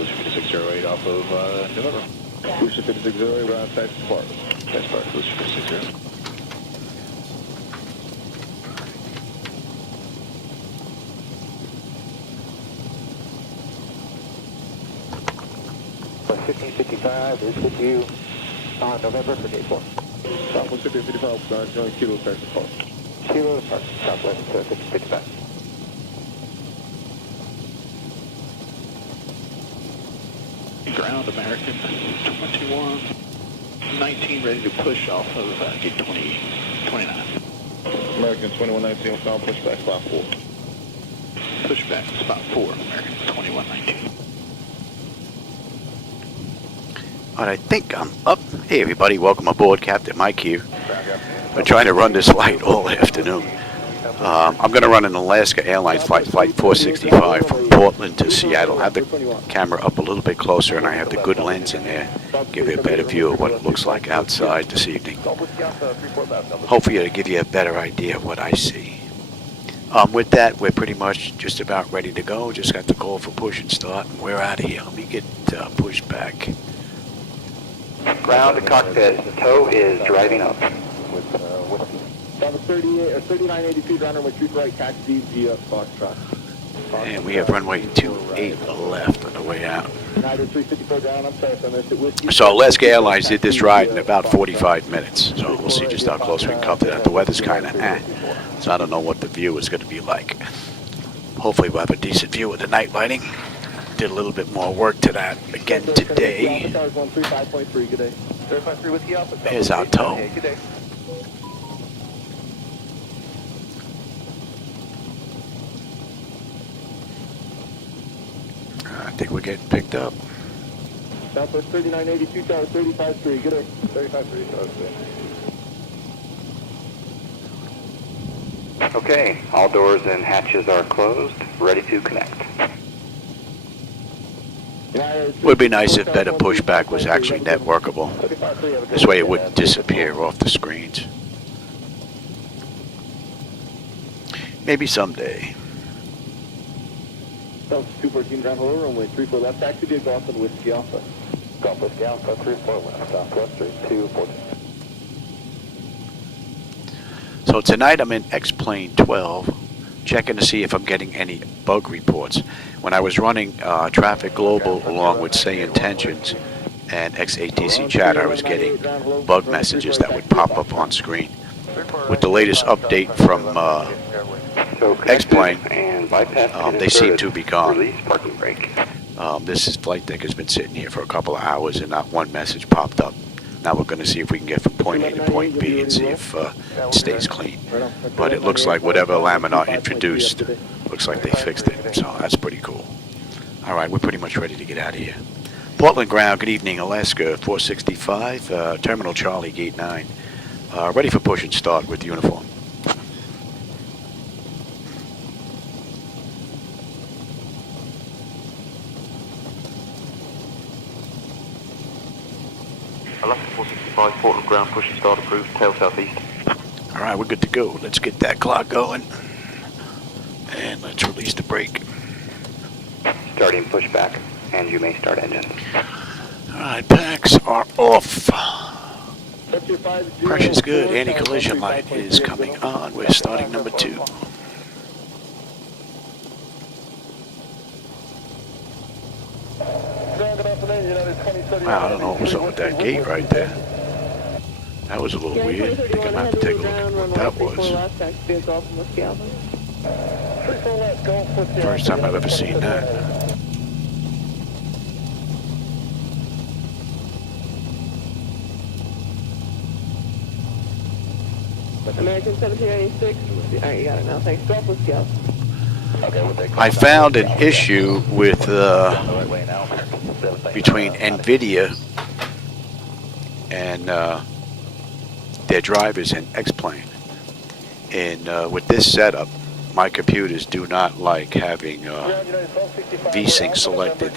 Solution 5608 off of November. Solution 5608, we're on Texas Park. Texas Park, Solution 5608. is with you on November for gate 4. Southwest 1555, join Kilo, Texas Park. Kilo Park, Southwest 1555. Ground American 2119 ready to push off of gate 29. American 2119, sound pushback, spot 4. Pushback, spot 4, American 2119. All right, I think I'm up. Hey everybody, welcome aboard, Captain Mike here. We're trying to run this flight all afternoon. I'm going to run an Alaska Airlines flight 465 from Portland to Seattle. I have the camera up a little bit closer and I have the good lens in there. Give you a better view of what it looks like outside this evening. Hopefully it'll give you a better idea of what I see. With that, we're pretty much just about ready to go. Just got the call for push and start and we're out of here. Let me get pushed back. Ground to cockpit, tow is driving up. Number 3982, runner with 3 right, taxi via Foxtrot. And we have runway 28 left on the way out. So Alaska Airlines did this ride in about 45 minutes. So we'll see just how close we can come to that. The weather's kind of so I don't know what the view is going to be like. Hopefully we'll have a decent view with the night lighting. Did a little bit more work to that again today. Here's our tow. I think we're getting picked up. Southwest 3982, tower 35-3, good day. 35-3, Okay, all doors and hatches are closed, ready to connect. Would be nice if better pushback was actually net workable. This way it wouldn't disappear off the screens. Maybe someday. 214 ground hello, runway 34 left, taxi via Golf and Whiskey Alpha. Golf Whiskey Alpha, 34 left, Southwest 3214. So tonight I'm in X-Plane 12, checking to see if I'm getting any bug reports. When I was running Traffic Global along with SayIntentions and XATC Chat, I was getting bug messages that would pop up on screen. With the latest update from X-Plane, they seem to be gone. This Flightdeck has been sitting here for a couple of hours and not one message popped up. Now we're going to see if we can get from point A to point B and see if it stays clean. But it looks like whatever laminar introduced, looks like they fixed it. So that's pretty cool. All right, we're pretty much ready to get out of here. Portland ground, good evening, Alaska 465, Terminal Charlie, Gate 9. Ready for push and start with uniform. Alaska 465, Portland ground, push and start approved, tail southeast. All right, we're good to go. Let's get that clock going. And let's release the brake. Starting pushback, and you may start engines. All right, packs are off. Pressure's good. Anti-collision light is coming on. We're starting number 2. Wow, I don't know what was up with that gate right there. That was a little weird. I think I'm going to have to take a look at what that was. First time I've ever seen that. American 1796. Alright, you got it now. Thanks. Golf with Scout. I found an issue with between NVIDIA and their drivers in X-Plane. And with this setup, my computers do not like having VSync selected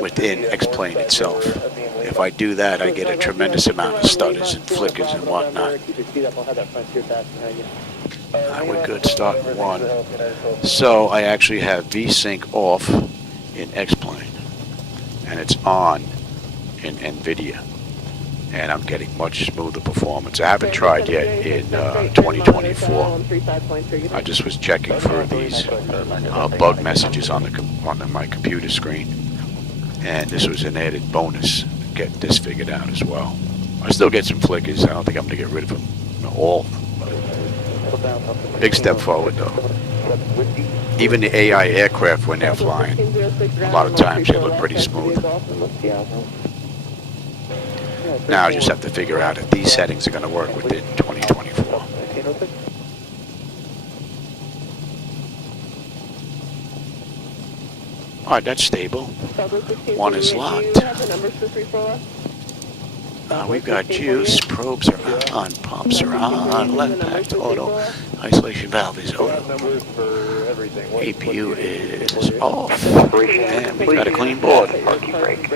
within X-Plane itself. If I do that, I get a tremendous amount of stutters and flickers and whatnot. We're good, start 1. So I actually have VSync off in X-Plane. and it's on in NVIDIA, and I'm getting much smoother performance. I haven't tried yet in 2024. I just was checking for these bug messages on my computer screen, and this was an added bonus, getting this figured out as well. I still get some flickers. I don't think I'm going to get rid of them all. Big step forward, though. Even the AI aircraft, when they're flying, a lot of times they look pretty smooth. Now I just have to figure out if these settings are going to work within 2024. Alright, that's stable. One is locked. We've got juice, probes are on, pumps are on, left packed auto, isolation valve is auto, APU is off, and we got a clean board. Parking brake.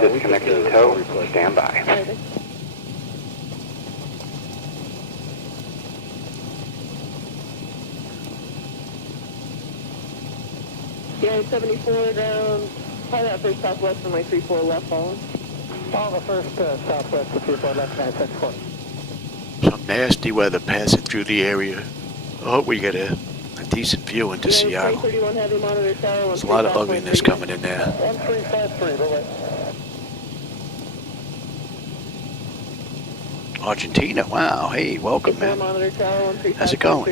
Disconnecting tow, stand by. Yeah, 74 down. Try that first southwest from my 34 left following. Follow the first southwest to 34 left, 974. Some nasty weather passing through the area. I hope we get a decent view into Seattle. There's a lot of ugliness coming in there. 1353, Argentina, wow, hey, welcome, man. How's it going?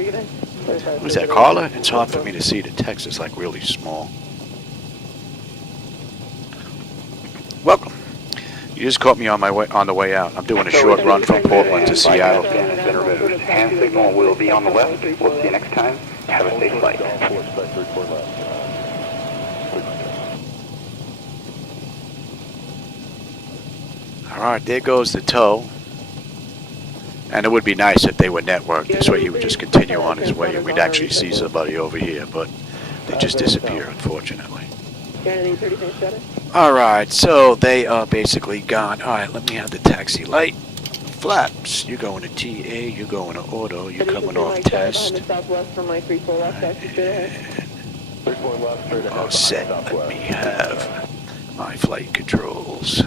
Who's that, Carla? It's hard for me to see. The text is like really small. Welcome. You just caught me on the way out. I'm doing a short run from Portland to Seattle. Hand signal will be on the left. We'll see you next time. Have a safe flight. Alright, there goes the tow. And it would be nice if they were networked. This way he would just continue on his way and we'd actually see somebody over here, but they just disappear, unfortunately. Alright, so they are basically gone. Alright, let me have the taxi light. Flaps, you're going to TA, you're going to auto, you're coming off test. All set, let me have my flight controls.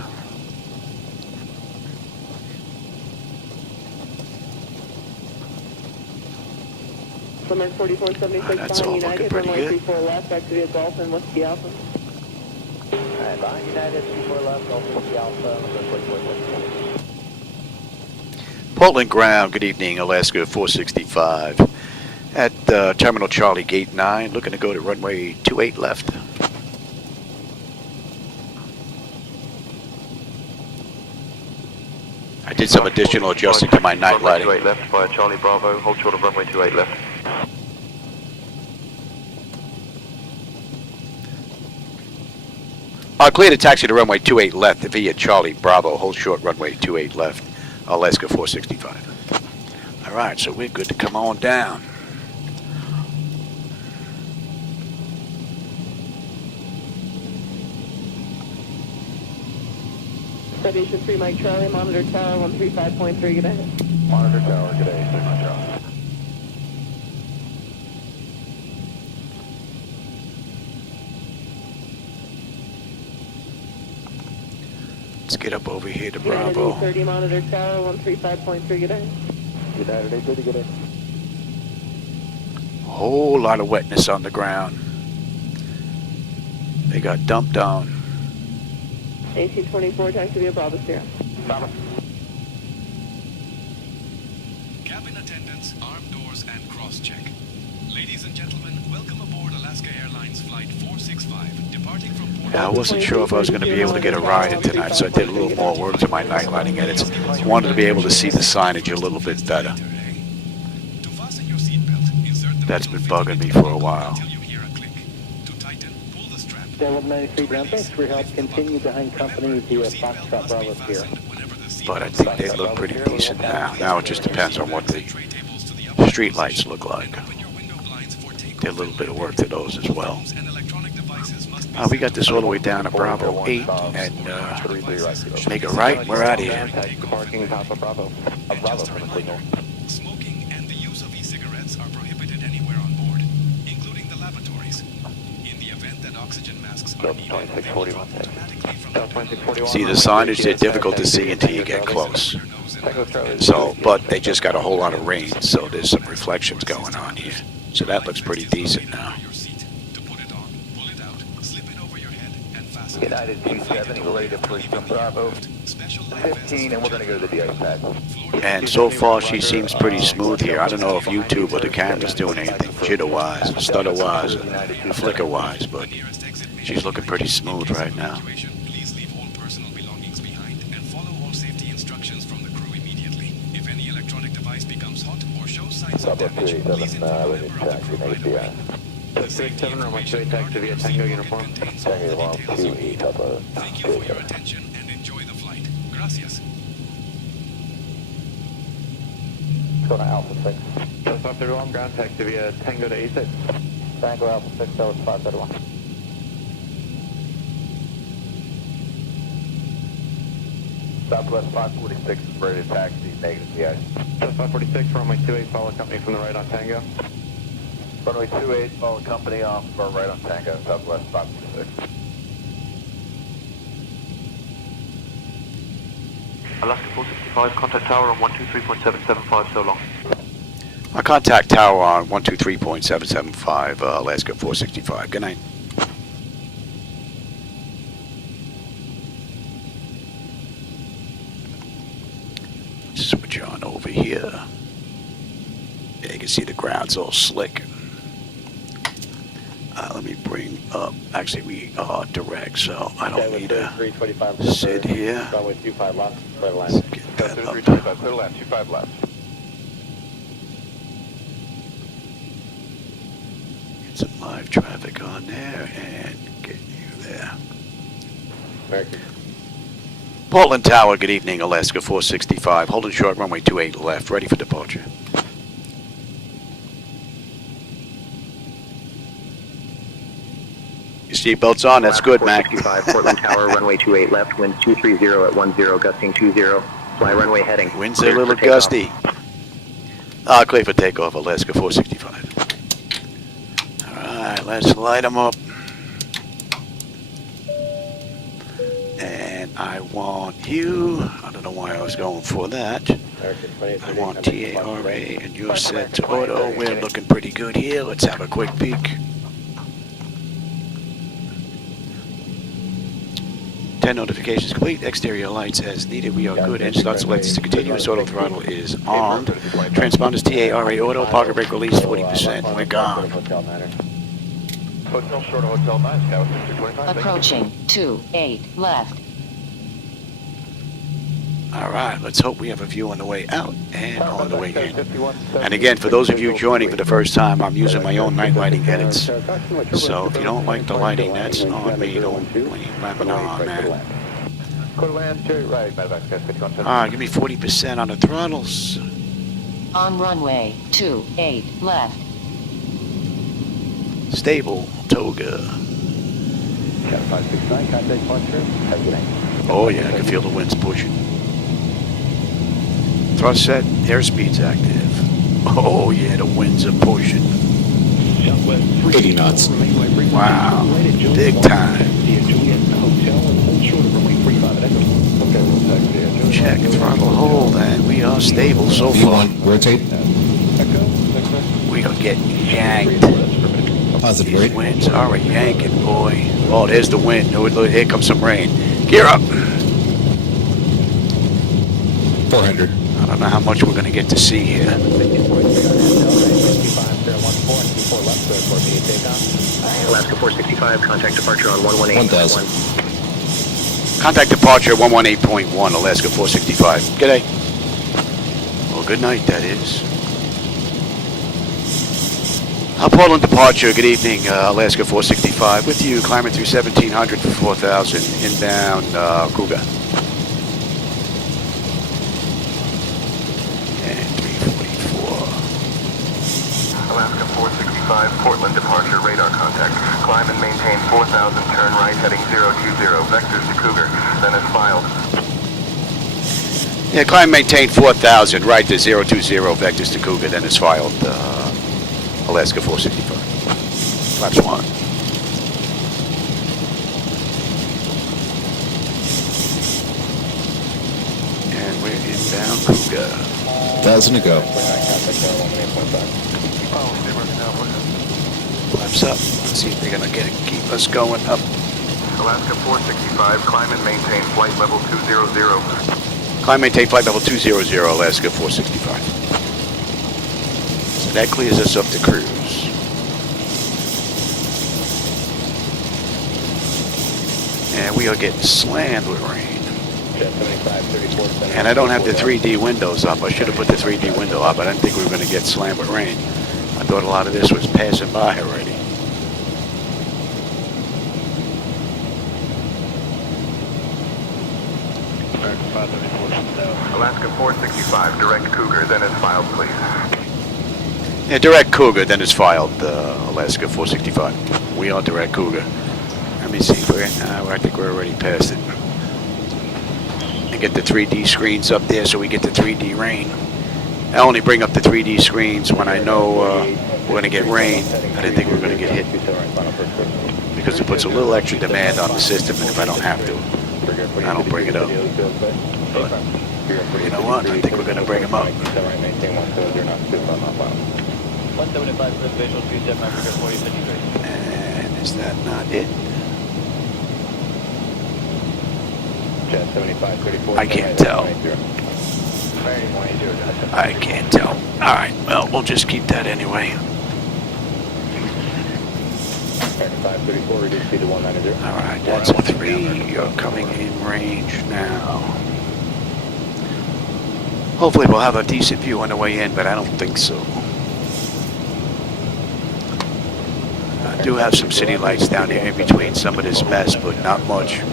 That's all looking pretty good. Portland ground, good evening, Alaska 465. At Terminal Charlie, Gate 9, looking to go to runway 28 left. I did some additional adjusting to my night lighting. 28 left via Charlie Bravo, hold short of runway 28 left. I'll clear the taxi to runway 28 left via Charlie Bravo, hold short runway 28 left, Alaska 465. Alright, so we're good to come on down. Station 3 Mike Charlie, monitor tower 135.3, good day. Monitor tower, good day, 6 Mike Charlie. Let's get up over here to Bravo. 30 monitor tower 135.3, good day. Good day, 30, good day. A whole lot of wetness on the ground. They got dumped on. 1824, taxi via Bravo Sierra. Bravo. Cabin attendants, armed doors, and cross-check. Ladies and gentlemen, welcome aboard Alaska Airlines Flight 465, departing from Portland. Yeah, I wasn't sure if I was going to be able to get a ride in tonight, so I did a little more work to my night lighting edits. I wanted to be able to see the signage a little bit better. That's been bugging me for a while. 1193 ground, thanks for your help. Continue behind company via Foxtrot Bravo Sierra. But I think they look pretty decent now. Now it just depends on what the street lights look like. Did a little bit of work to those as well. We got this all the way down to Bravo 8 and make a right. We're out of here. Parking top of Bravo. Bravo from the signal. Smoking and the use of e-cigarettes are prohibited anywhere on board, including the lavatories. In the event that oxygen masks are Delta needed. 2641. Automatically from Delta 2641. See, the signage, they're difficult to see until you get close. So, but they just got a whole lot of rain, so there's some reflections going on here. So that looks pretty decent now. Your seat. To put it on, pull it out, slip it over your head, and fasten it. United 270, we're ready to push from Bravo. Special 15, and we're going to go to the de-ice pad. And so far, she seems pretty smooth here. I don't know if YouTube or the camera's doing anything jitter-wise, or stutter-wise, or flicker-wise, but she's looking pretty smooth right now. Please leave all personal belongings behind and follow all safety instructions from the crew immediately. If any electronic device becomes hot or shows signs of damage, please inform a member of the crew right away. The safety information card and receipt uniform contains all the details. Thank you for your attention and enjoy the flight. Gracias. Go to Alpha 6. That's 531, ground taxi via Tango to A6. Tango Alpha 6, that was 531. Southwest 546 is ready to taxi, negative DI. That's 546, runway 28, follow company from the right on Tango. Runway 28, follow company off, burn right on Tango, Southwest 546. Alaska 465, contact tower on 123.775, so long. I contact tower on 123.775, Alaska 465. Good night. Switch on over here. Yeah, you can see the ground's all slick. Let me bring up, actually we are direct, so I don't need to sit here. Runway 25 left, clear line. Let's get that up. 325, clear left, 25 left. Get some live traffic on there and get you there. American. Portland Tower, good evening, Alaska 465. Holding short, runway 28 left, ready for departure. Your seatbelt's on, that's good, Mac. 465, Portland Tower, runway 28 left, winds 230 at 10, gusting 20. Fly runway heading. Winds are a little gusty. Clear for takeoff, Alaska 465. Alright, let's light them up. And I want you, I don't know why I was going for that. I want TARA and you're set to auto. We're looking pretty good here. Let's have a quick peek. 10 notifications complete. Exterior lights as needed. We are good. Engine start selected to continuous. Auto throttle is armed. Transponders TARA auto. Parker brake release 40%. We're gone. Hotel short of Hotel 9, Scout 625. Approaching 28 left. Alright, let's hope we have a view on the way out and on the way in. And again, for those of you joining for the first time, I'm using my own night lighting edits. So if you don't like the lighting, that's on me. Don't blame lemon on that. Quarter land, straight right, medevac, Scout 51. Give me 40% on the throttles. On runway 28 left. Stable, Toga. Scout 569, contact puncher, hesitate. Oh yeah, I can feel the winds pushing. Thrust set, airspeed's active. Oh yeah, the winds are pushing. 80 knots. Wow, big time. Check throttle hold, and we are stable so far. V1, rotate. We are getting yanked. Positive These rate. winds are yanking, boy. Oh, there's the wind. Oh, look, here comes some rain. Gear up. 400. I don't know how much we're going to get to see here. Alaska 465, contact departure on 118. 1000. Contact departure 118.1, Alaska 465. G'day. Well, good night, that is. Portland departure, good evening, Alaska 465. With you, climbing through 1700 for 4000, inbound KOUGA. And 344. Alaska 465, Portland departure, radar contact. Climb and maintain 4000, turn right, heading 020, vectors to KOUGA, then as filed. Yeah, climb maintain 4000, right to 020, vectors to KOUGA, then is filed, Alaska 465. Flaps 1. KUGA. 1,000 to go. Flaps up. Let's see if they're gonna keep us going up. Alaska 465, climb and maintain flight level 200. Climb, maintain flight level 200, Alaska 465. So that clears us up to cruise. And we are getting slammed with rain. And I don't have the 3D windows up. I should have put the 3D window up. I didn't think we were going to get slammed with rain. I thought a lot of this was passing by already. Alaska 465, direct Cougar, then is filed, please. Yeah, direct KUGA, then it's filed, Alaska 465. We are direct KUGA. Let me see if we're, I think we're already past it. And get the 3D screens up there so we get the 3D rain. I only bring up the 3D screens when I know we're going to get rain. I didn't think we were going to get hit. Because it puts a little extra demand on the system, and if I don't have to, I don't bring it up. But you know what? I think we're going to bring them up. 175 visual 27 Africa 4053. And is that not it? I can't tell. I can't tell. Alright, well, we'll just keep that anyway. Alright, that's a 3. You're coming in range now. Hopefully we'll have a decent view on the way in, but I don't think so. I do have some city lights down here in between some of this mess, but not much.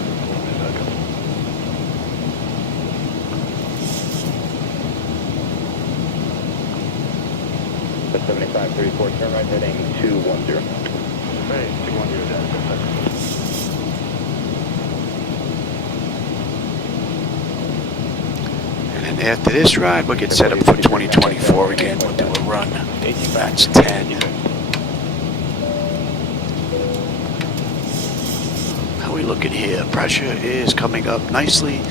That's 7534, turn right heading 210. Hey, 210, And then after this ride, we'll get set up for 2024 again. We'll do a run. That's 10. How we looking here? Pressure is coming up nicely.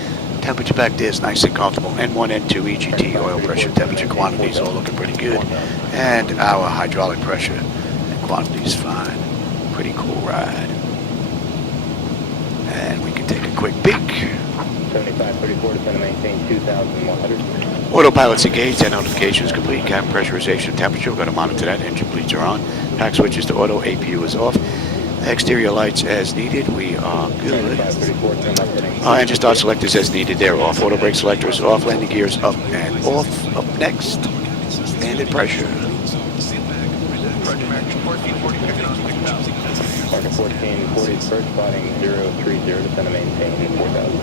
Temperature back there is nice and comfortable. N1, N2, EGT, oil pressure, temperature, quantities all looking pretty good. And our hydraulic pressure and quantities fine. Pretty cool ride. And we can take a quick peek. 7534 to maintain 2,100. Autopilot's engaged, and notifications complete. Cabin pressurization, temperature, we're going to monitor that. Engine bleeds are on. Pack switches to auto, APU is off. Exterior lights as needed, we are good. Engine start selectors as needed, they're off. Auto brake selectors off, landing gears up and off. Up next, standard pressure. Marker 1440, first spotting 030, descend and maintain 4,000.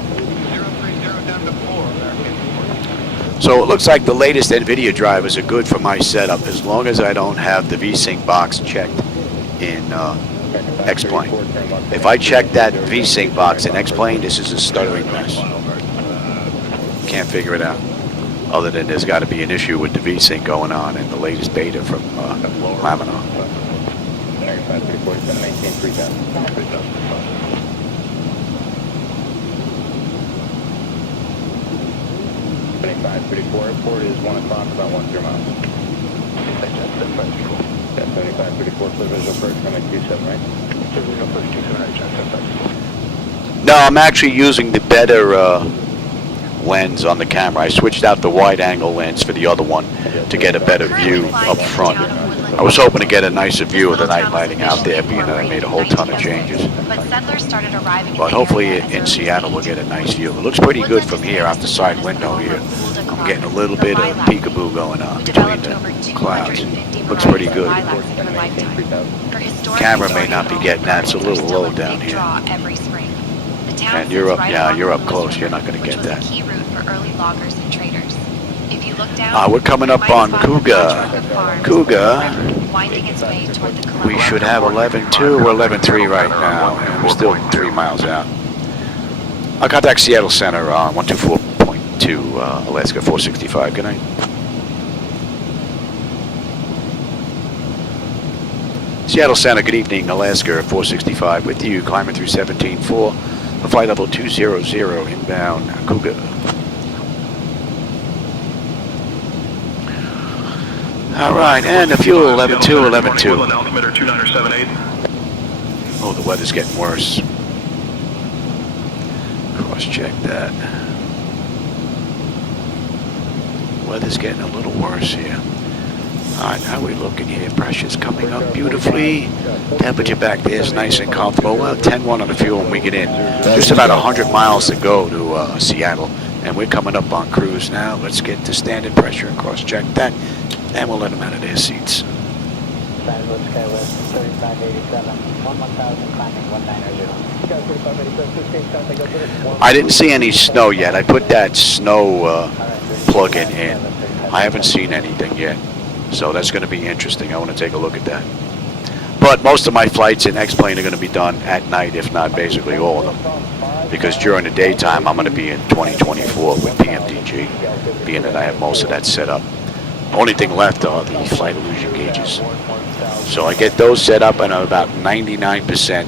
030 down to 4, American. So it looks like the latest NVIDIA drivers are good for my setup as long as I don't have the VSync box checked in X-Plane. If I check that VSync box in X-Plane, this is a stuttering mess. Can't figure it out. Other than there's got to be an issue with the VSync going on in the latest beta from Laminar. 534 to maintain 3,000. 7534, airport is 1 o'clock, about 10 miles. That's 7534, clear visual first, coming 27, right? No, I'm actually using the better lens on the camera. I switched out the wide angle lens for the other one to get a better view up front. I was hoping to get a nicer view of the night lighting out there, being that I made a whole ton of changes. But hopefully in Seattle we'll get a nice view. It looks pretty good from here out the side window here. I'm getting a little bit of peekaboo going on between the clouds. Looks pretty good. Camera may not be getting that. It's a little low down here. And you're up, yeah, you're up close. You're not going to get that. We're coming up on KUGA. KUGA. We should have 11.2 or 11.3 right now, and we're still 3 miles out. I'll contact Seattle Center on 124.2 Alaska 465. Good night. Seattle Center, good evening. Alaska 465 with you, climbing through 17.4. Flight level 200 inbound KUGA. All right, and the fuel 11.2, 11.2. Altimeter 2978. Oh, the weather's getting worse. Cross-check that. Weather's getting a little worse here. All right, how are we looking here? Pressure's coming up beautifully. Temperature back there is nice and comfortable. Well, 10-1 on the fuel when we get in. Just about 100 miles to go to Seattle. And we're coming up on cruise now. Let's get to standard pressure and cross-check that. And we'll let them out of their seats. I didn't see any snow yet. I put that snow plug-in in. I haven't seen anything yet. So that's going to be interesting. I want to take a look at that. But most of my flights in X-Plane are going to be done at night, if not basically all of them. Because during the daytime, I'm going to be in 2024 with PMDG, being that I have most of that set up. Only thing left are the flight illusion gauges. So I get those set up, and I'm about 99%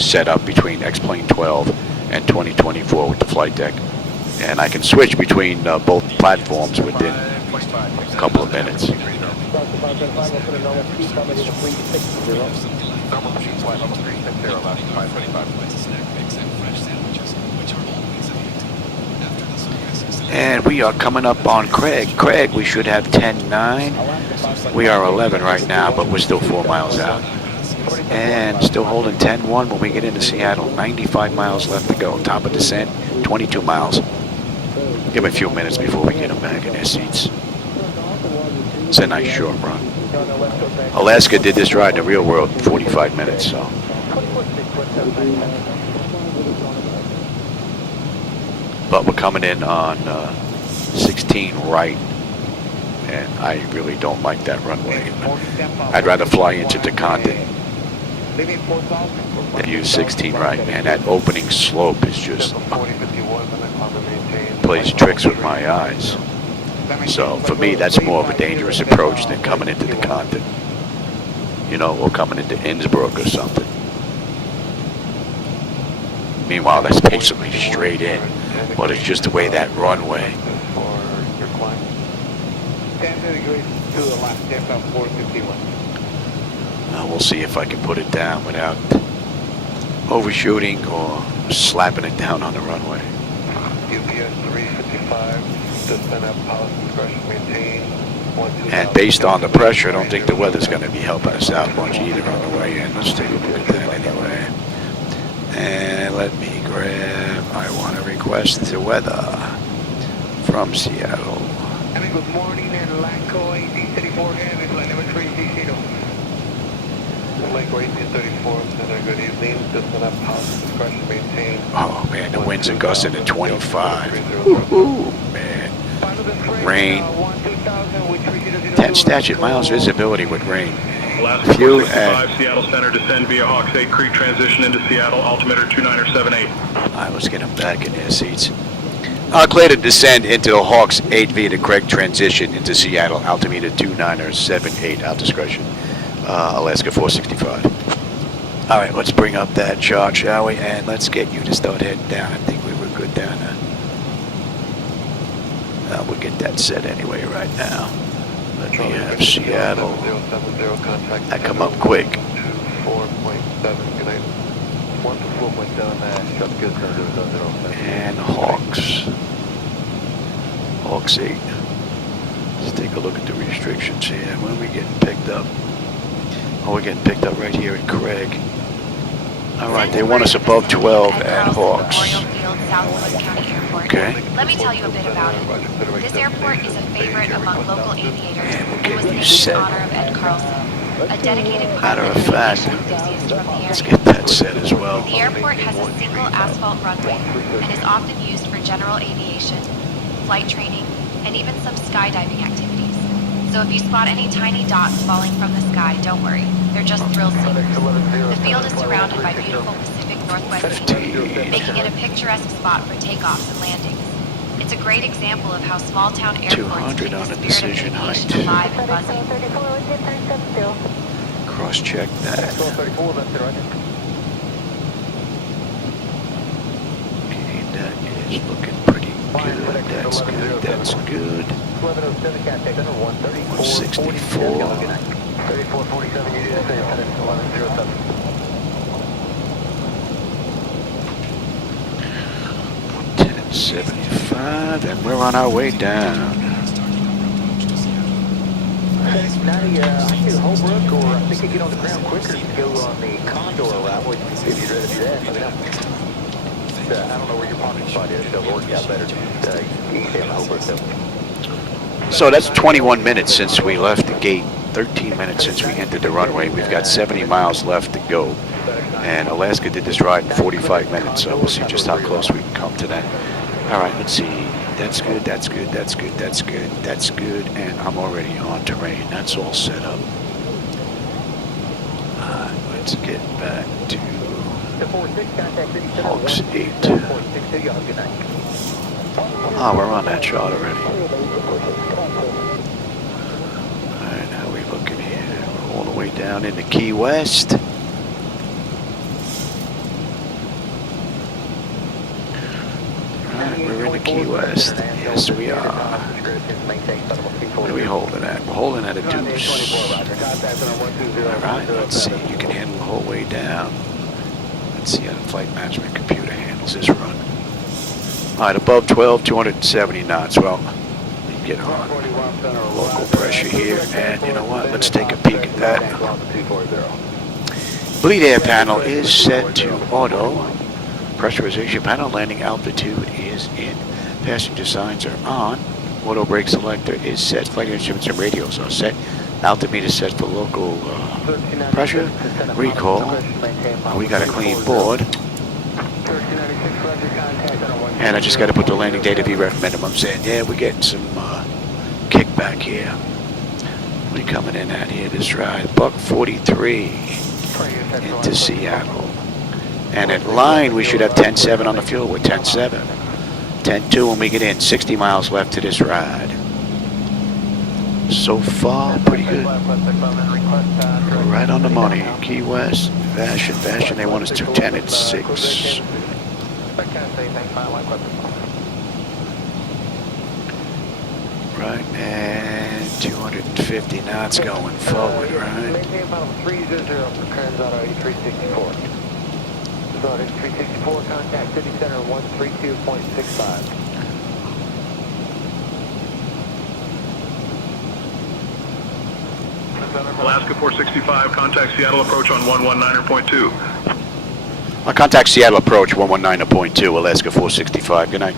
set up between X-Plane 12 and 2024 with the flight deck. And I can switch between both platforms within a couple of minutes. And we are coming up on Craig. Craig, we should have 10-9. We are 11 right now, but we're still 4 miles out. And still holding 10-1 when we get into Seattle. 95 miles left to go. Top of descent, 22 miles. Give them a few minutes before we get them back in their seats. It's a nice short run. Alaska did this ride in the real world in 45 minutes, so. But we're coming in on 16 right, and I really don't like that runway. I'd rather fly into Taconic than use 16 right, man. That opening slope is just plays tricks with my eyes. So for me, that's more of a dangerous approach than coming into Taconic, you know, or coming into Innsbruck or something. Meanwhile, that's basically straight in. But it's just the way that runway. Now we'll see if I can put it down without overshooting or slapping it down on the runway. And based on the pressure, I don't think the weather's going to be helping us out much either on the way in. Let's take a look at that anyway. And let me grab, I want to request the weather from Seattle. Good morning, Alaska 1834 Heavy, flight number 360. Alaska 1834, good evening. Just enough positive pressure maintained. Oh man, the winds are gusting at 25. Ooh, man. Rain. 10 statute miles visibility with rain. Alaska Few 465, Seattle Center, descend via Hawks 8 Creek, transition into Seattle, altimeter 2978. Alright, let's get them back in their seats. Clear to descend into the Hawks 8 via the correct transition into Seattle, altimeter 2978, out discretion, Alaska 465. Alright, let's bring up that chart, shall we? And let's get you to start heading down. I think we were good down there. We'll get that set anyway right now. Let me have Seattle. That come up quick. And Hawks. Hawks 8. Let's take a look at the restrictions here. When are we getting picked up? Oh, we're getting picked up right here at Craig. Alright, they want us above 12 at Hawks. Okay. Let me tell you a bit about it. This airport is a favorite among local aviators And we'll and get was you named in set. honor of Ed Carlson, a dedicated Matter pilot of and fact, aviation enthusiast from the let's area. get that set as well. The airport has a single asphalt runway and is often used for general aviation, flight training, and even some skydiving activities. So if you spot any tiny dots falling from the sky, don't worry. They're just thrill seekers. The field is surrounded by beautiful Pacific Northwest scenery, making it a picturesque spot for takeoffs and landings. It's a great example of how small-town airports 200 keep the on a spirit of decision aviation height. alive and buzzing. Cross-check that. Okay, that is looking pretty good. That's good. That's good. 1107, contact center 134. 64. 3447, you do that, 1107. 1075, and we're on our way down. Natty, I can do Holbrook, or I think you get on the ground quicker to go on the Condor route. If you'd rather do that, let me know. I don't know where your parking spot is, so it'll work out better. You can stay on Holbrook, though. So that's 21 minutes since we left the gate, 13 minutes since we entered the runway. We've got 70 miles left to go. And Alaska did this ride in 45 minutes, so we'll see just how close we can come to that. All right, let's see. That's good, that's good, that's good, that's good, that's good, and I'm already on terrain. That's all set up. Let's get back to Hawks 8. Oh, we're on that shot already. All right, how are we looking here? We're all the way down into Key West. We're in the Key West. Yes, we are. What are we holding at? We're holding at a deuce. Alright, let's see. You can handle the whole way down. Let's see how the flight management computer handles this run. Alright, above 12, 270 knots. Well, let me get on local pressure here. And you know what? Let's take a peek at that. Bleed air panel is set to auto. Pressurization panel, landing altitude is in. Passenger signs are on. Auto brake selector is set. Flight instruments and radios are set. Altimeter set for local pressure. Recall. We got a clean board. And I just got to put the landing data VREF minimums in. Yeah, we're getting some kickback here. We're coming in at here this ride. Buck 43 into Seattle. And at line, we should have 10.7 on the fuel. We're 10.7. 10.2 when we get in. 60 miles left to this ride. So far, pretty good. Right on the money. Key West, Vashon. They want us to 10 at 6. Right, and 250 knots going forward, right? Maintain about 300 for Transato 8364. Transato 8364, contact City Center 132.65. Alaska 465, contact Seattle approach on 119.2. I'll contact Seattle approach 119.2, Alaska 465. Good night.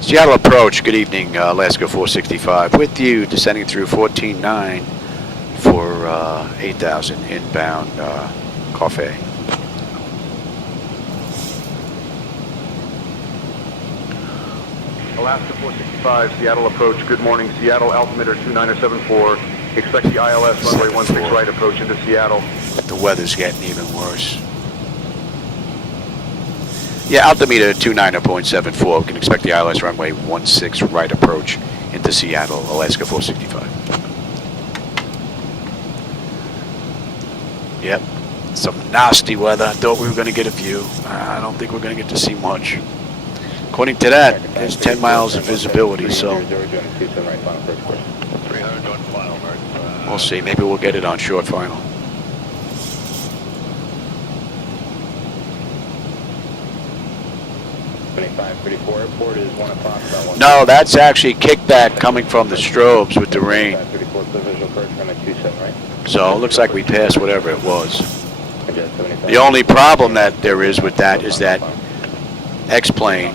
Seattle approach, good evening, Alaska 465. With you, descending through 14.9 for 8,000 inbound Coffee. Alaska 465, Seattle approach, good morning, Seattle altimeter 2974. Expect the ILS runway 16 right approach into Seattle. The weather's getting even worse. Yeah, altimeter 29.74. We can expect the ILS runway 16 right approach into Seattle, Alaska 465. Yep, some nasty weather. I thought we were going to get a few. I don't think we're going to get to see much. According to that, there's 10 miles of visibility, so we'll see. Maybe we'll get it on short final. No, that's actually kickback coming from the strobes with the rain. So it looks like we passed whatever it was. The only problem that there is with that is that X-plane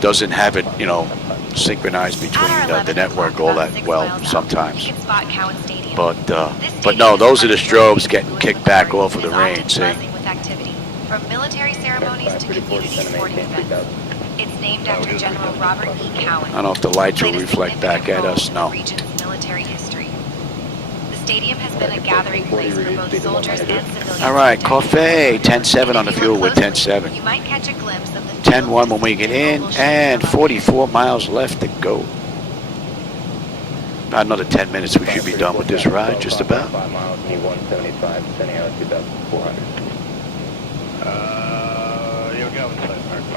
doesn't have it, you know, synchronized between the network all that well sometimes. But no, those are the strobes getting kicked back off of the rain, see? From military ceremonies to community sporting events. It's named after General Robert E. Cowan. I don't know if the lights will reflect back at us. No. Region's military history. The stadium has been a gathering place for both soldiers and civilians. All right, Coffee, 10.7 on the fuel with 10.7. You might catch a glimpse of the 10.1 when we get in, and 44 miles left to go. About another 10 minutes, we should be done with this ride, just about.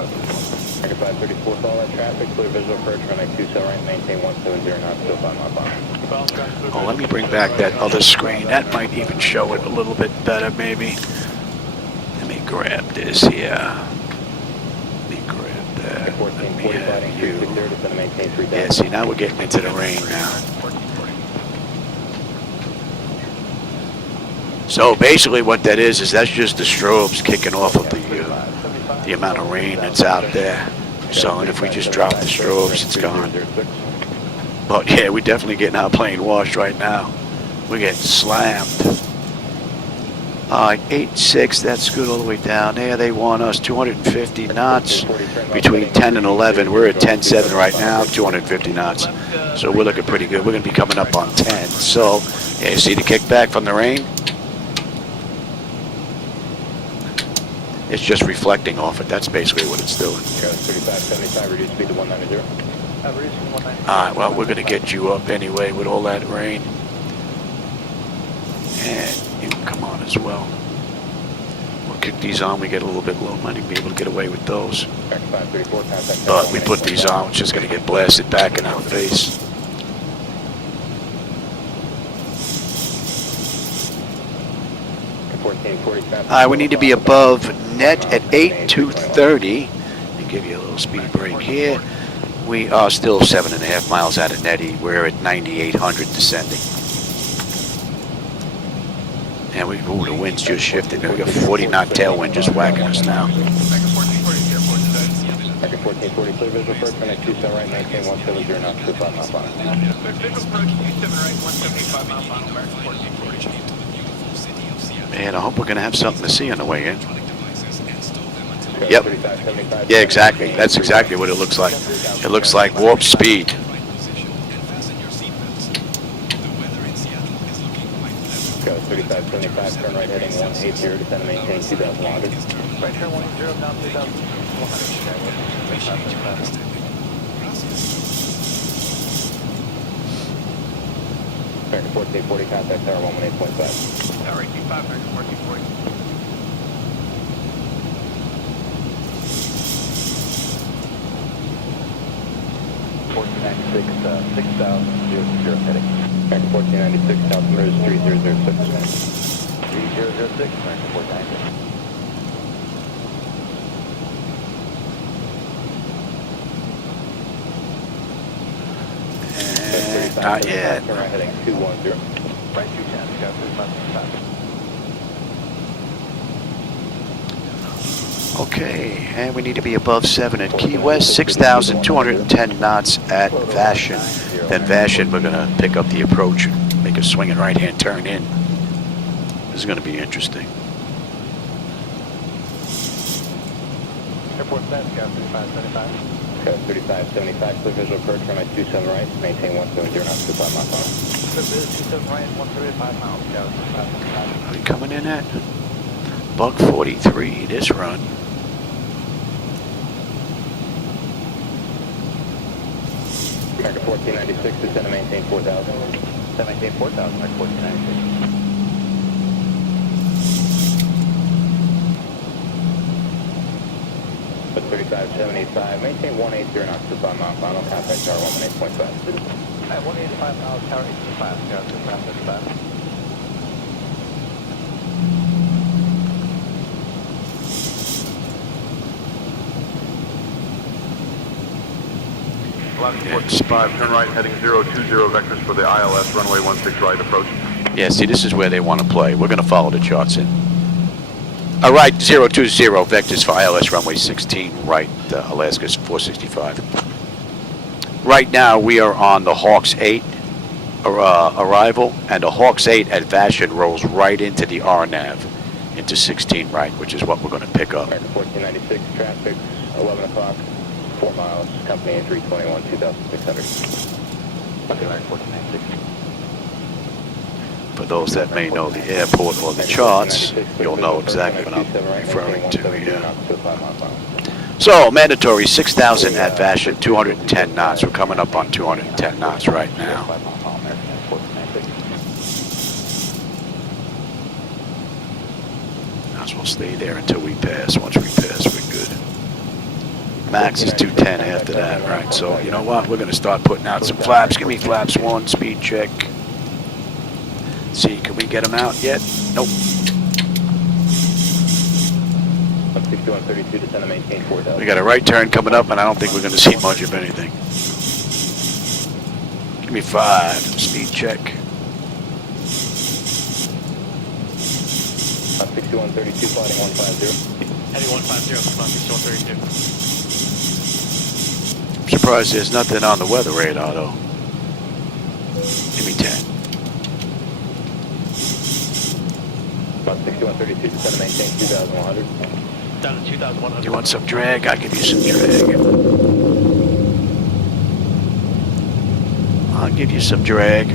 American 534, follow that traffic, clear visual approach, runway 27 right, maintain 170 knots, still 5 miles an hour. Oh, let me bring back that other screen. That might even show it a little bit better, maybe. Let me grab this here. Let me grab that. Let me have you. Yeah, see, now we're getting into the rain now. So basically what that is that's just the strobes kicking off of the amount of rain that's out there. So, and if we just drop the strobes, it's gone. But yeah, we're definitely getting our plane washed right now. We're getting slammed. 8.6, that's good all the way down there. They want us 250 knots between 10 and 11. We're at 10.7 right now, 250 knots. So we're looking pretty good. We're going to be coming up on 10. So, yeah, you see the kickback from the rain? It's just reflecting off it. That's basically what it's doing. 3575, reduce speed to 190. Alright, well, we're going to get you up anyway with all that rain. And you can come on as well. We'll kick these on. We get a little bit low money, be able to get away with those. But we put these on, it's just going to get blasted back in our face. Alright, we need to be above net at 8,230. Let me give you a little speed break here. We are still 7.5 miles out of Netty. We're at 9,800 descending. And the wind's just shifted. We got 40 knot tailwind just whacking us now. 1440, clear visual approach, runway 27 right, maintain 170 knots, 5 miles an hour. Man, I hope we're going to have something to see on the way in. Yep. Yeah, exactly. That's exactly what it looks like. It looks like warp speed. 3575, turn right heading 180, descend and maintain 2,100. Right turn 180, down 2,100. 1440, contact tower 118.5. Tower 18.5, 1440. .6,000, 0 heading. 1496, altimeter is 3006. 3006, 496. Not yet. Heading 210. Right 210, got 35. Okay, and we need to be above 7 at Key West, 6,210 knots at Vashon. Then Vashon, we're going to pick up the approach and make a swinging right-hand turn in. This is going to be interesting. Airport set, got 3575. Got 3575, clear visual approach, runway 27 right, maintain 170 knots, 5 miles an hour. 27 right, 135 miles, got 3575. Are we coming in at? Buck 43, this run. American 1496, descend and maintain 4,000. Descend maintain 4,000, American 1496. But 3575, maintain 180 knots to 5 miles final, contact tower 118.5. At 185 miles, tower 825, got 3575. Alaska 5, turn right, heading 020, vectors for the ILS, runway 16 right, approach. Yeah, see, this is where they want to play. We're going to follow the charts in. All right, 020, vectors for ILS, runway 16 right, Alaska's 465. Right now, we are on the Hawks 8 arrival, and the Hawks 8 at Vashon rolls right into the RNAV, into 16 right, which is what we're going to pick up. 1496, traffic, 11 o'clock. 4 miles, company entry 21, 2,600. For those that may know the airport or the charts, you'll know exactly what I'm referring to here. So, mandatory 6,000 at Vashon, 210 knots. We're coming up on 210 knots right now. Might as well stay there until we pass. Once we pass, we're good. max is 210 after that, right? So, you know what? We're going to start putting out some flaps. Give me flaps 1, speed check. See, can we get them out yet? Nope. 6132 descend to maintain 4000. We got a right turn coming up, and I don't think we're going to see much of anything. Give me 5, speed check. 6132 flighting 150. Heading 150, 6132. I'm surprised there's nothing on the weather radar, though. Give me 10. About 6132 descend to maintain 2100. Down to 2100. You want some drag? I'll give you some drag. I'll give you some drag.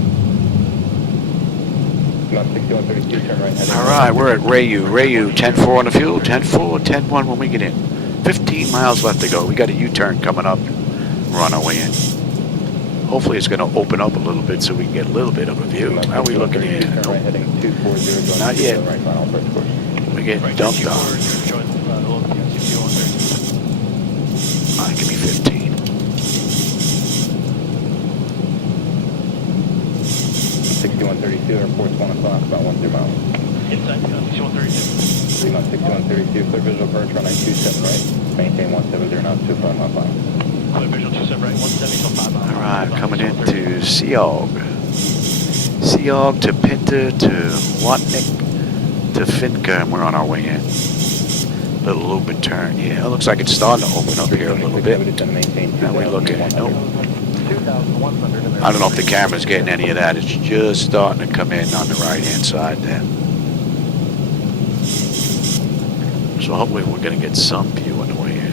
About 6132 turn right heading. All right, we're at Rayu. Rayu, 10-4 on the fuel, 10-4, 10-1 when we get in. 15 miles left to go. We got a U-turn coming up. We're on our way in. Hopefully it's going to open up a little bit so we can get a little bit of a view. How are we looking here? Turn right heading 240. Not yet. Right final approach course. We're getting dumped on. All right, give me 15. 6132, airport's 1 o'clock, about 10 miles. Inside, 6132. 3 knots, 6132, clear visual approach, runway 27 right, maintain 170 knots, 25 mile final. Clear visual 27 right, 170 till 5 miles. All right, coming into Seog. Seog to Pinta to Watnik to Finca, and we're on our way in. Little loop and turn. Yeah, it looks like it's starting to open up here a little bit. How we looking? Nope. I don't know if the camera's getting any of that. It's just starting to come in on the right-hand side there. So hopefully we're going to get some view on the way in.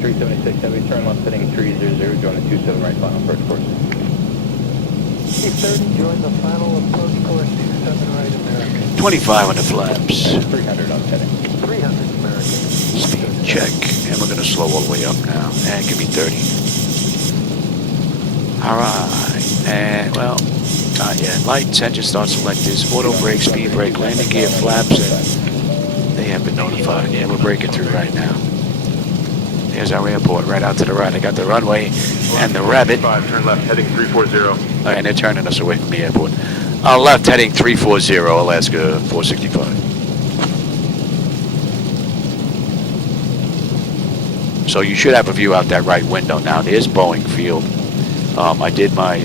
376 heavy, turn left heading 300, join the 27 right final approach course. 230, join the final approach course, 27 right American. 25 on the flaps. 300 on heading. 300 American. Speed check. And we're going to slow all the way up now. And give me 30. All right, and well, not yet. Lights, engine start selectors, auto brake, speed brake, landing gear, flaps, and they have been notified. Yeah, we're breaking through right now. There's our airport, right out to the right. I got the runway and the rabbit. Turn left, heading 340. And they're turning us away from the airport. Left, heading 340, Alaska 465. So you should have a view out that right window now. There's Boeing Field. I did my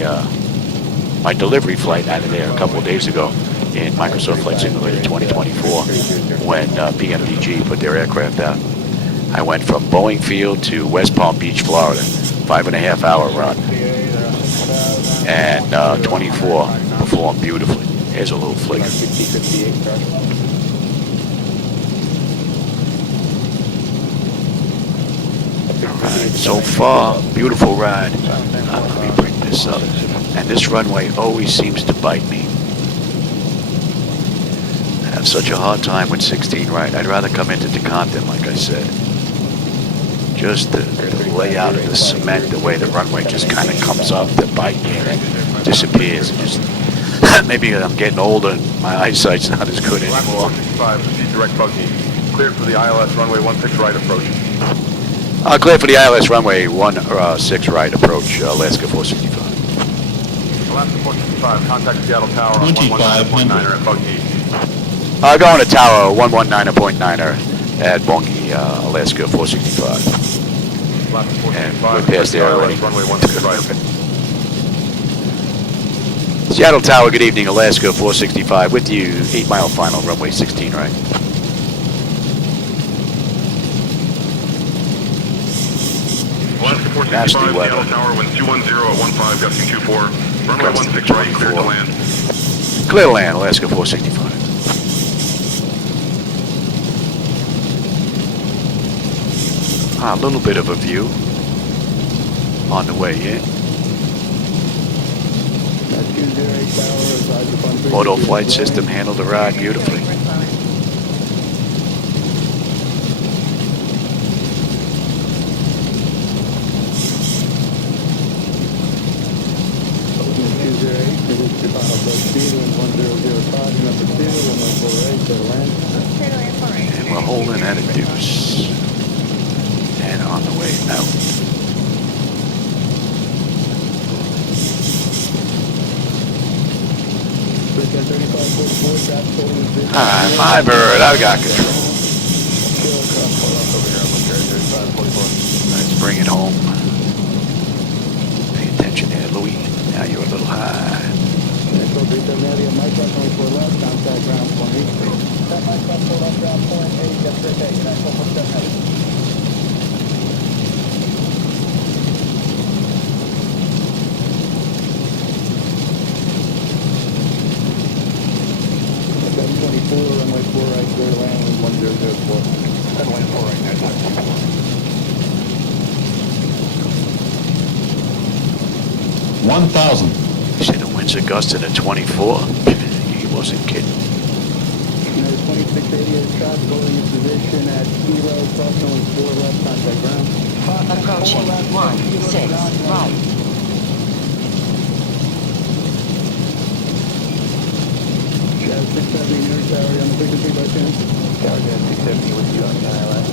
my delivery flight out of there a couple of days ago in Microsoft Flight Simulator 2024 when PMDG put their aircraft out. I went from Boeing Field to West Palm Beach, Florida, 5.5 hour run, and 24 performed beautifully. Here's a little flicker. Alright, so far, beautiful ride. Let me bring this up. And this runway always seems to bite me. I have such a hard time with 16 right. I'd rather come into Decanton, like I said. Just the layout of the cement, the way the runway just kind of comes up to bite me and then disappears. Just maybe I'm getting older and my eyesight's not as good anymore. 65, proceed direct buggy. Cleared for the ILS runway 16 right approach. Clear for the ILS runway 16 right approach, Alaska 465. Alaska 465, contact Seattle Tower on 119.9er at Buggy. Going to Tower 119.9er at Bungie, Alaska 465. Alaska 465, and we're past there already. Runway 16 right. Seattle Tower, good evening, Alaska 465 with you, 8 mile final, runway 16 right. Alaska 465, Seattle Tower, wind 210 at 15, gusting 24. Runway 16 right, clear to land. Clear to land, Alaska 465. A little bit of a view on the way in. Auto flight system handled the ride beautifully. And we're holding at a deuce. And on the way out. Alright, my bird, I got control. Let's bring it home. Pay attention there, Louis. Now you're a little high. Runway 4 right, clear to land, 1004. Runway 4 right, now, 1,000. You say the winds are gusting at 24? He wasn't kidding. 2680 is traffic holding its position at Kilo, cross runway 4 left, contact ground. Approaching 16 right. Jazz 670 near tower, on the frequency by chance. Tower Jazz 670 with you on the ILS,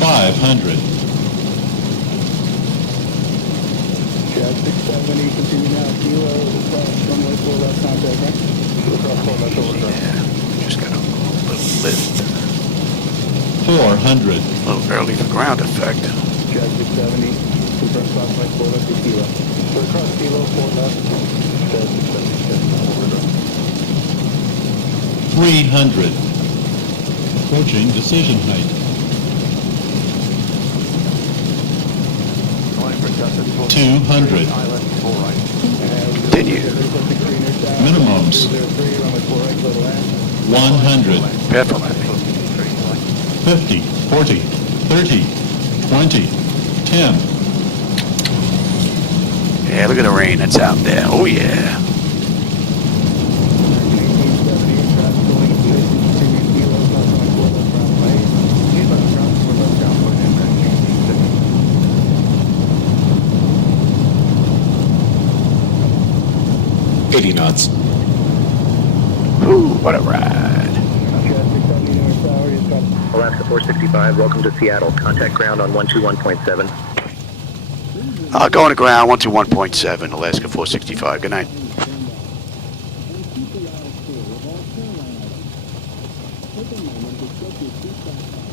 500. Jazz 670, continue now, Kilo, cross runway 4 left, contact ground. Kilo, cross 4 left, over ground. Yeah, just got a little lift. 400. A little early for ground effect. Jazz 670, confirm cross runway 4 left to Kilo. So across Kilo, 4 left, Jazz 670, over ground. 300. Approaching decision height. 200. Continue. Minimums. 100. Careful. 50. 40. 30. 20. 10. Yeah, look at the rain that's out there. Oh, yeah. Knots. Ooh, what a ride. Alaska 465, welcome to Seattle. Contact ground on 121.7. Going to ground, 121.7, Alaska 465. Good night.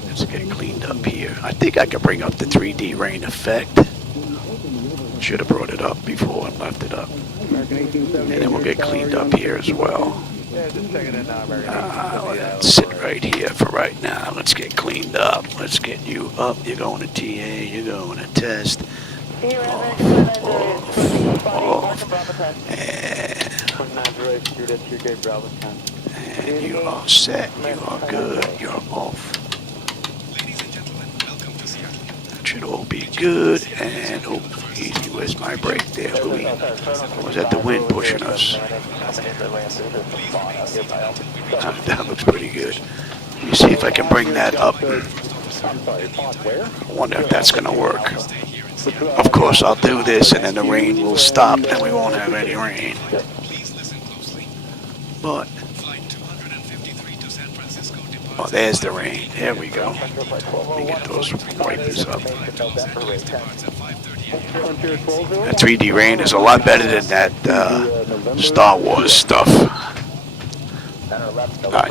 Let's get cleaned up here. I think I can bring up the 3D rain effect. Should have brought it up before and left it up. And then we'll get cleaned up here as well. Let's sit right here for right now. Let's get cleaned up. Let's get you up. You're going to TA. You're going to test. Off. And you are set. You are good. You're off. That should all be good. And oh, easy. Where's my brake there, Louis? Or was that the wind pushing us? That looks pretty good. Let me see if I can bring that up. I wonder if that's going to work. Of course, I'll do this, and then the rain will stop, and we won't have any rain. But, oh, there's the rain. There we go. Let me get those wipers up. That 3D rain is a lot better than that Star Wars stuff.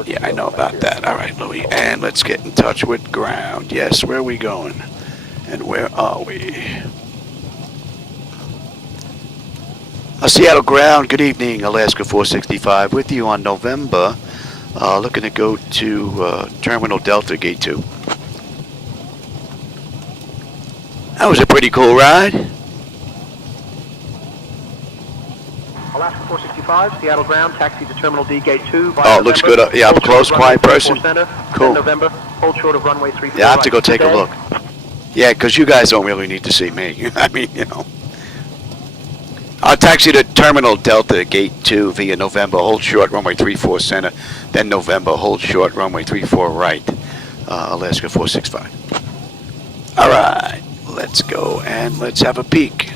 Yeah, I know about that. All right, Louis. And let's get in touch with ground. Yes, where are we going? And where are we? Seattle ground, good evening. Alaska 465 with you on November. Looking to go to Terminal Delta, Gate 2. That was a pretty cool ride. Alaska 465, Seattle ground, taxi to Terminal D, Gate 2. Oh, it looks good. Yeah, up close, quiet person. Cool. November, hold short of runway 34. Yeah, I have to go take a look. Yeah, because you guys don't really need to see me. I mean, you know. I'll taxi to Terminal Delta, Gate 2 via November, hold short, runway 34 center. Then November, hold short, runway 34 right. Alaska 465. All right, let's go and let's have a peek.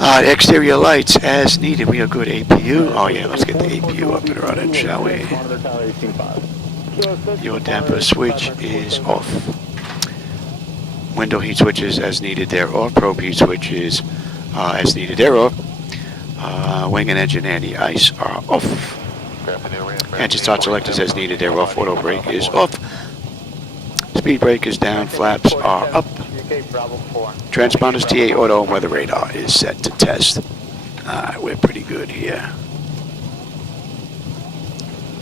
Exterior lights as needed. We are good. APU. Oh yeah, let's get the APU up and running, shall we? Your damper switch is off. Window heat switches as needed. They're off. Probe heat switches as needed. They're off. Wing and engine anti-ice are off. Engine start selectors as needed. They're off. Auto brake is off. Speed brake is down. Flaps are up. Transponders TA auto and weather radar is set to test. We're pretty good here.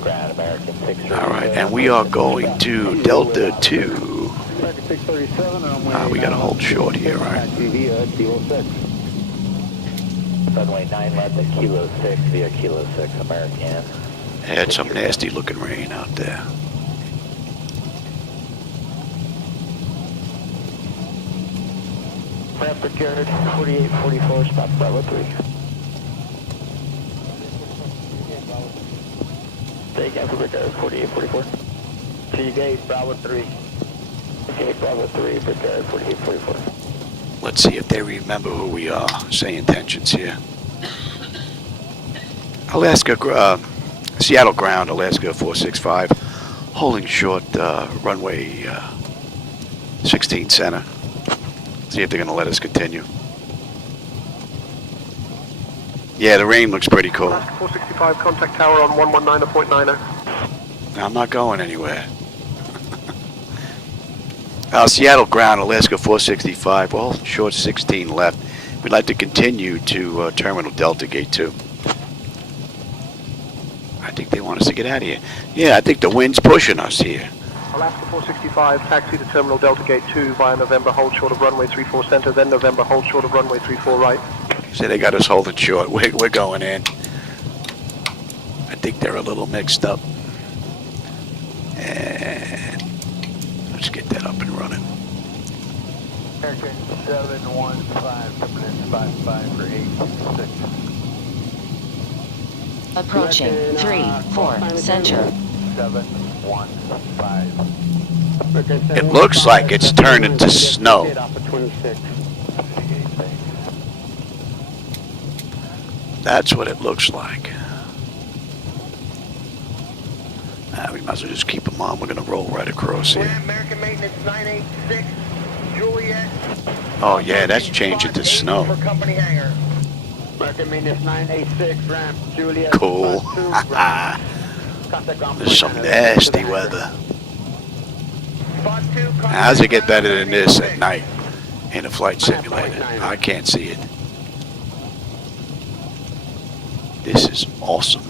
Alright, and we are going to Delta 2. We gotta hold short here, right? Runway 9 left at Kilo 6 via Kilo 6 American. Had some nasty looking rain out there. Ramp procured, 4844, stop Bravo 3. Say again for procured, 4844. T gate, Bravo 3. Okay, Bravo 3, procured, 4844. Let's see if they remember who we are. SayIntentions here. Alaska, Seattle ground, Alaska 465. Holding short, runway 16 center. See if they're going to let us continue. Yeah, the rain looks pretty cool. Alaska 465, contact tower on 119.90. I'm not going anywhere. Seattle ground, Alaska 465. Well, short 16 left. We'd like to continue to Terminal Delta Gate 2. I think they want us to get out of here. Yeah, I think the wind's pushing us here. Alaska 465, taxi to Terminal Delta Gate 2 via November, hold short of runway 34 center, then November, hold short of runway 34 right. So they got us holding short. We're going in. I think they're a little mixed up. And let's get that up and running. American 715, 55 for 826. Approaching 3-4 center. 715. It looks like it's turning to snow. That's what it looks like. We might as well just keep them on. We're going to roll right across here. American maintenance 986, Juliet. Oh yeah, that's changing to snow. For company hangar. American maintenance 986, ramp, Juliet. Cool. There's some nasty weather. How's it get better than this at night in a flight simulator? I can't see it. This is awesome.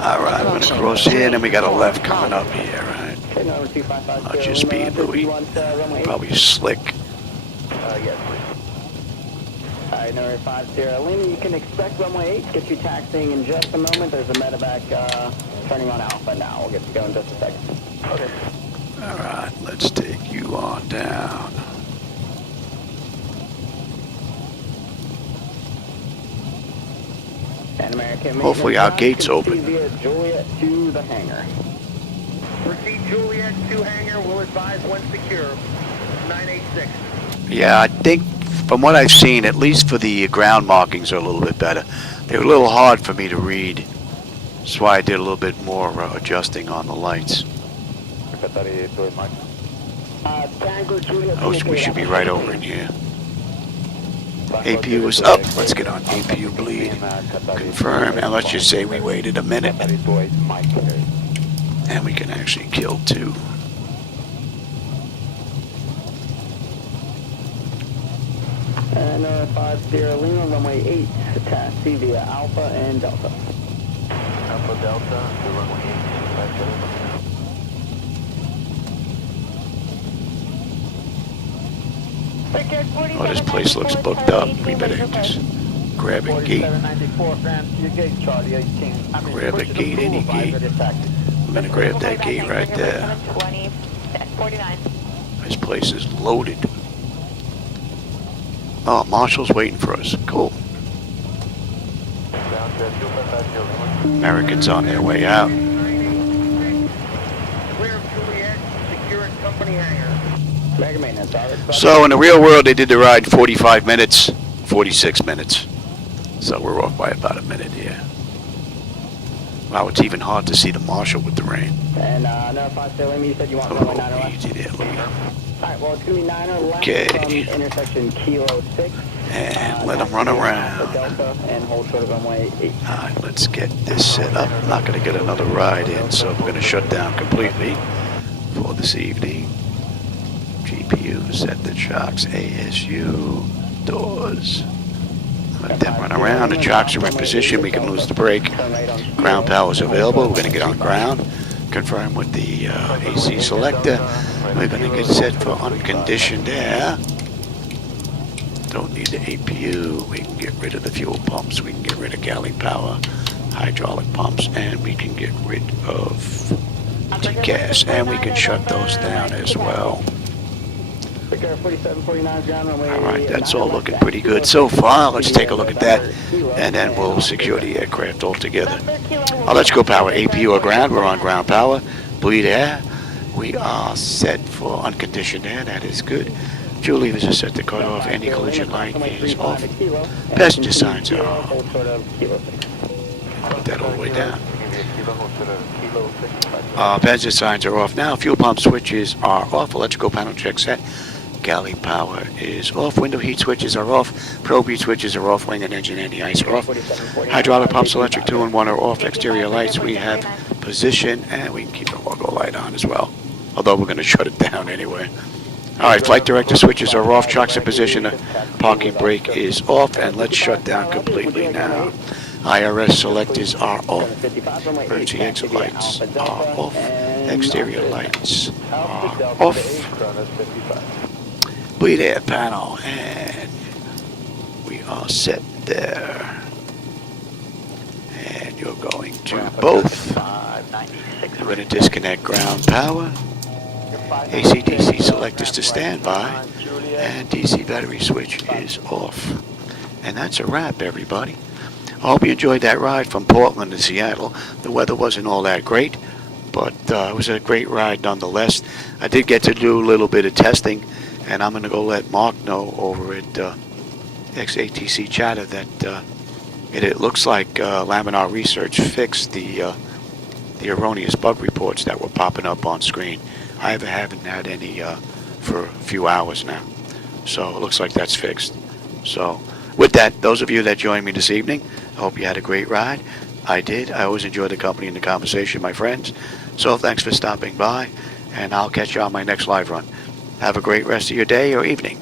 Alright, I'm gonna cross here, and then we got a left coming up here, right? Not just being Louis. Probably slick. Yes, please. Alright, number 50. Lima, you can expect runway 8 to get you taxiing in just a moment. There's a medevac turning on Alpha now. We'll get you going in just a second. Okay. Alright, let's take you on down. Hopefully our gate's open. Juliet to the hangar. Proceed Juliet to hangar. Will advise when secure. 986. Yeah, I think from what I've seen, at least for the ground markings are a little bit better. They were a little hard for me to read. That's why I did a little bit more adjusting on the lights. Oh, we should be right over in here. APU is up. Let's get on APU bleed. Confirm. And let's just say we waited a minute. And we can actually kill 2. And 50 Lima, runway 8, taxi via Alpha and Delta. Alpha Delta, runway 8. Oh, this place looks booked up. We better just grab a gate. Grab a gate, any gate. I'm gonna grab that gate right there. This place is loaded. Oh, Marshall's waiting for us. Cool. Americans on their way out. Clear Juliet, secure at company hangar. Mega maintenance, So in the real world, they did the ride 45 minutes, 46 minutes. So we're off by about a minute here. Wow, it's even hard to see the marshal with the rain. And no, 5 Lima, you said you want runway 9 or left? Easy there, Lima. Alright, well, it's going to be 9 or left Okay. from intersection Kilo 6. And let them run around. Delta and hold short of runway 8. Alright, let's get this set up. I'm not going to get another ride in, so we're going to shut down completely for this evening. GPU, set the chocks, ASU, doors. Let them run around. The chocks are in position. We can lose the brake. Ground power is available. We're going to get on ground. Confirm with the AC selector. We're going to get set for unconditioned air. Don't need the APU. We can get rid of the fuel pumps. We can get rid of galley power, hydraulic pumps, and we can get rid of TCAS. And we can shut those down as well. Alright, that's all looking pretty good so far. Let's take a look at that, and then we'll secure the aircraft altogether. Electrical power, APU or ground. We're on ground power. Bleed air. We are set for unconditioned air. That is good. Fuel levers are set to cut off. Anti-collision light is off. Passenger signs are off. Put that all the way down. Passenger signs are off now. Fuel pump switches are off. Electrical panel check set. Galley power is off. Window heat switches are off. Probe heat switches are off. Wing and engine anti-ice are off. Hydraulic pumps, electric 2 and 1 are off. Exterior lights, we have position, and we can keep the logo light on as well. Although we're going to shut it down anyway. Alright, flight director switches are off. Chocks in position. Parking brake is off. And let's shut down completely now. IRS selectors are off. Emergency exit lights are off. Exterior lights are off. Bleed air panel, and we are set there. And you're going to both. I'm going to disconnect ground power. AC/DC selectors to standby, and DC battery switch is off. And that's a wrap, everybody. I hope you enjoyed that ride from Portland to Seattle. The weather wasn't all that great, but it was a great ride nonetheless. I did get to do a little bit of testing, and I'm going to go let Mark know over at XATC Chatter that it looks like Laminar Research fixed the erroneous bug reports that were popping up on screen. I haven't had any for a few hours now, so it looks like that's fixed. So with that, those of you that joined me this evening, I hope you had a great ride. I did. I always enjoy the company and the conversation, my friends. So thanks for stopping by, and I'll catch you on my next live run. Have a great rest of your day or evening.